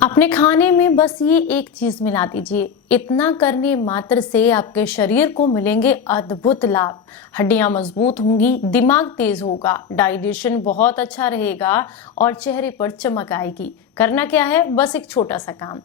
अपने खाने में बस ये एक चीज मिला दीजिए। इतना करने मात्र से आपके शरीर को मिलेंगे अद्भुत लाभ। हड्डियां मजबूत होंगी, दिमाग तेज होगा, डाइजेशन बहुत अच्छा रहेगा और चेहरे पर चमक आएगी। करना क्या है? बस एक छोटा सा काम।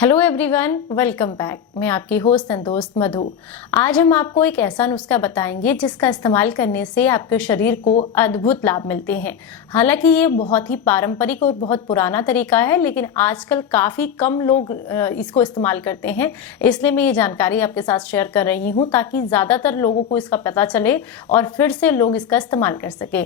Hello everyone, welcome back. मैं आपकी होस्ट एंड दोस्त मधु। आज हम आपको एक ऐसा नुस्खा बताएंगे जिसका इस्तेमाल करने से आपके शरीर को अद्भुत लाभ मिलते हैं। हालांकि ये बहुत ही पारंपरिक और बहुत पुराना तरीका है, लेकिन आजकल काफी कम लोग इसको इस्तेमाल करते हैं। इसलिए मैं ये जानकारी आपके साथ शेयर कर रही हूँ ताकि ज्यादातर लोगों को इसका पता चले और फिर से लोग इसका इस्तेमाल कर सके।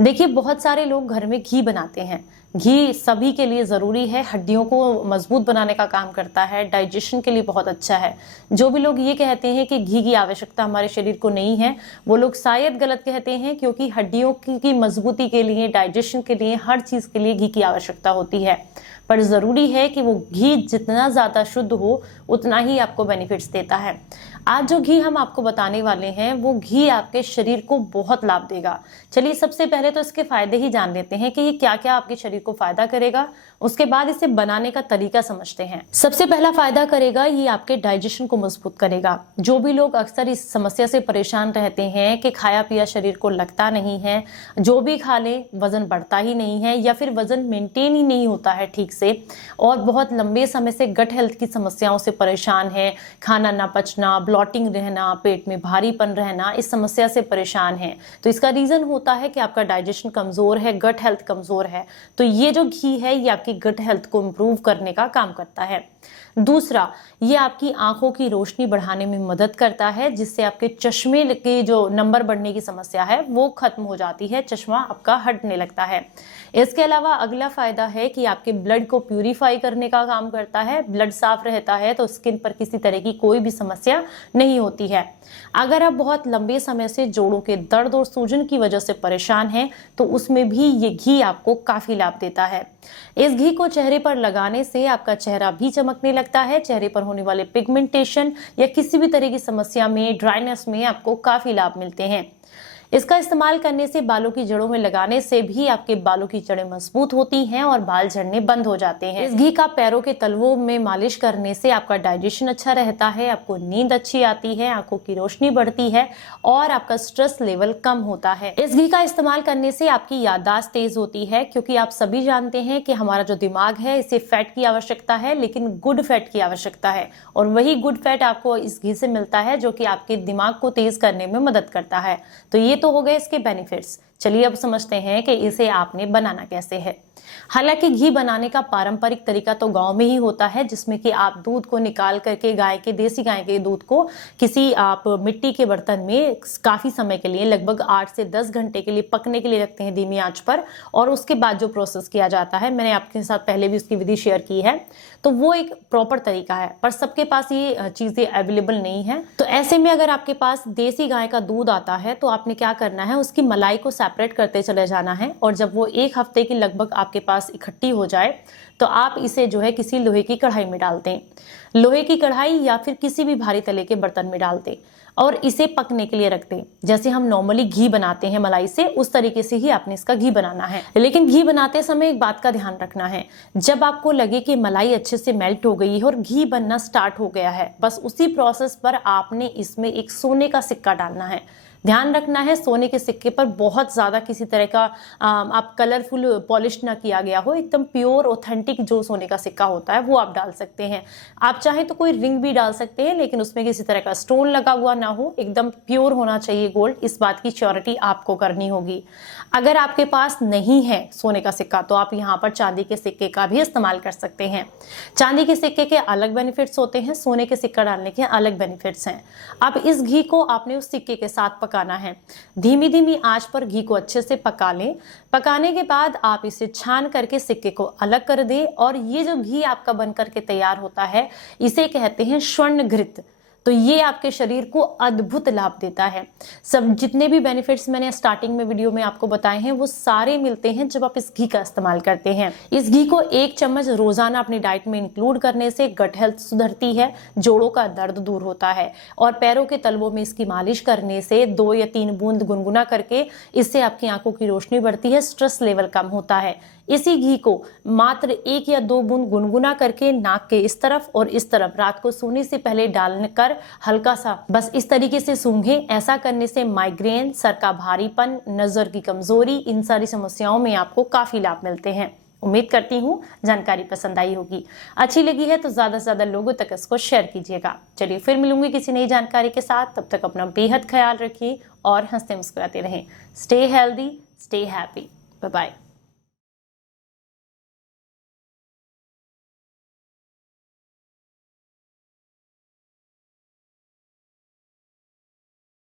देखिए, बहुत सारे लोग घर में घी बनाते हैं। घी सभी के लिए जरूरी है, हड्डियों को मजबूत बनाने का काम करता है, डाइजेशन के लिए बहुत अच्छा है। जो भी लोग ये कहते हैं कि घी की आवश्यकता हमारे शरीर को नहीं है, वो लोग शायद गलत कहते हैं, क्योंकि हड्डियों की मजबूती के लिए, डाइजेशन के लिए, हर चीज के लिए घी की आवश्यकता होती है। पर जरूरी है कि वो घी जितना ज्यादा शुद्ध हो उतना ही आपको बेनिफिट्स देता है। आज जो घी हम आपको बताने वाले हैं वो घी आपके शरीर को बहुत लाभ देगा। चलिए, सबसे पहले तो इसके फायदे ही जान लेते हैं कि ये क्या क्या आपके शरीर को फायदा करेगा। उसके बाद इसे बनाने का तरीका समझते हैं। सबसे पहला फायदा करेगा, ये आपके डाइजेशन को मजबूत करेगा। जो भी लोग अक्सर इस समस्या से परेशान रहते हैं कि खाया पिया शरीर को लगता नहीं है, जो भी खा ले वजन बढ़ता ही नहीं है या फिर वजन मेंटेन ही नहीं होता है ठीक से, और बहुत लंबे समय से गट हेल्थ की समस्याओं से परेशान है, खाना ना पचना, ब्लॉटिंग रहना, पेट में भारीपन रहना, इस समस्या से परेशान है, तो इसका रीजन होता है कि आपका डाइजेशन कमजोर है, गट हेल्थ कमजोर है। तो ये जो घी है ये आपकी गट हेल्थ को इंप्रूव करने का काम करता है। दूसरा, ये आपकी आंखों की रोशनी बढ़ाने में मदद करता है, जिससे आपके चश्मे के जो नंबर बढ़ने की समस्या है वो खत्म हो जाती है, चश्मा आपका हटने लगता है। इसके अलावा अगला फायदा है कि आपके ब्लड को प्यूरिफाई करने का काम करता है। ब्लड साफ रहता है तो स्किन पर किसी तरह की कोई भी समस्या नहीं होती है। अगर आप बहुत लंबे समय से जोड़ों के दर्द और सूजन की वजह से परेशान हैं तो उसमें भी ये घी आपको काफी लाभ देता है। इस घी को चेहरे पर लगाने से आपका चेहरा भी चमकने लगता है। चेहरे पर होने वाले पिगमेंटेशन या किसी भी तरह की समस्या में, ड्राइनेस में आपको काफी लाभ मिलते हैं। इसका इस्तेमाल करने से बालों की जड़ों में लगाने से भी आपके बालों की जड़ें मजबूत होती हैं और बाल झड़ने बंद हो जाते हैं। इस घी का पैरों के तलवों में मालिश करने से आपका डाइजेशन अच्छा रहता है, आपको नींद अच्छी आती है, आंखों की रोशनी बढ़ती है और आपका स्ट्रेस लेवल कम होता है। इस घी का इस्तेमाल करने से आपकी याददाश्त तेज होती है, क्योंकि आप सभी जानते हैं कि हमारा जो दिमाग है इसे फैट की आवश्यकता है, लेकिन गुड फैट की आवश्यकता है, और वही गुड फैट आपको इस घी से मिलता है जो कि आपके दिमाग को तेज करने में मदद करता है। तो ये तो हो गए इसके बेनिफिट्स। चलिए अब समझते हैं कि इसे आपने बनाना कैसे है। हालांकि घी बनाने का पारंपरिक तरीका तो गांव में ही होता है, जिसमें कि आप दूध को निकाल करके देसी गाय के दूध को किसी आप मिट्टी के बर्तन में काफी समय के लिए, लगभग 8 से 10 घंटे के लिए पकने के लिए रखते हैं धीमी आंच पर, और उसके बाद जो प्रोसेस किया जाता है, मैंने आपके साथ पहले भी उसकी विधि शेयर की है, तो वो एक प्रॉपर तरीका है। पर सबके पास ये चीजें अवेलेबल नहीं है। तो ऐसे में अगर आपके पास देसी गाय का दूध आता है तो आपने क्या करना है, उसकी मलाई को सेपरेट करते चले जाना है, और जब वो 1 हफ्ते की लगभग आपके पास इकट्ठी हो जाए तो आप इसे जो है किसी लोहे की कढ़ाई में डाल दें। लोहे की कढ़ाई या फिर किसी भी भारी तले के बर्तन में डाल दें और इसे पकने के लिए रख दें। जैसे हम नॉर्मली घी बनाते हैं मलाई से, उस तरीके से ही आपने इसका घी बनाना है। लेकिन घी बनाते समय एक बात का ध्यान रखना है, जब आपको लगे कि मलाई अच्छे से मेल्ट हो गई है और घी बनना स्टार्ट हो गया है, बस उसी प्रोसेस पर आपने इसमें एक सोने का सिक्का डालना है। ध्यान रखना है, सोने के सिक्के पर बहुत ज्यादा किसी तरह का आप कलरफुल पॉलिश ना किया गया हो, एकदम प्योर ऑथेंटिक जो सोने का सिक्का होता है वो आप डाल सकते हैं। आप चाहे तो कोई रिंग भी डाल सकते हैं, लेकिन उसमें किसी तरह का स्टोन लगा हुआ ना हो, एकदम प्योर होना चाहिए गोल्ड। इस बात की श्योरिटी आपको करनी होगी। अगर आपके पास नहीं है सोने का सिक्का तो आप यहाँ पर चांदी के सिक्के का भी इस्तेमाल कर सकते हैं। चांदी के सिक्के के अलग बेनिफिट्स होते हैं, सोने के सिक्का डालने के अलग बेनिफिट्स हैं। अब इस घी को आपने उस सिक्के के साथ पकाना है। धीमी धीमी आंच पर घी को अच्छे से पका लें। पकाने के बाद आप इसे छान करके सिक्के को अलग कर दें, और ये जो घी आपका बनकर के तैयार होता है इसे कहते हैं स्वर्ण घृत। तो ये आपके शरीर को अद्भुत लाभ देता है। सब जितने भी बेनिफिट्स मैंने स्टार्टिंग में वीडियो में आपको बताए हैं वो सारे मिलते हैं जब आप इस घी का इस्तेमाल करते हैं। इस घी को 1 चम्मच रोजाना अपनी डाइट में इंक्लूड करने से गट हेल्थ सुधरती है, जोड़ों का दर्द दूर होता है, और पैरों के तलवों में इसकी मालिश करने से 2 या 3 बूंद गुनगुना करके इससे आपकी आंखों की रोशनी बढ़ती है, स्ट्रेस लेवल कम होता है। इसी घी को मात्र 1 या 2 बूंद गुनगुना करके नाक के इस तरफ और इस तरफ रात को सोने से पहले डालकर हल्का सा बस इस तरीके से सूंघें। ऐसा करने से माइग्रेन, सर का भारीपन, नजर की कमजोरी, इन सारी समस्याओं में आपको काफी लाभ मिलते हैं। उम्मीद करती हूँ जानकारी पसंद आई होगी। अच्छी लगी है तो ज्यादा से ज्यादा लोगों तक इसको शेयर कीजिएगा। चलिए फिर मिलूंगी किसी नई जानकारी के साथ। तब तक अपना बेहद ख्याल रखिए और हंसते मुस्कुराते रहें। Stay healthy, stay happy. Bye bye.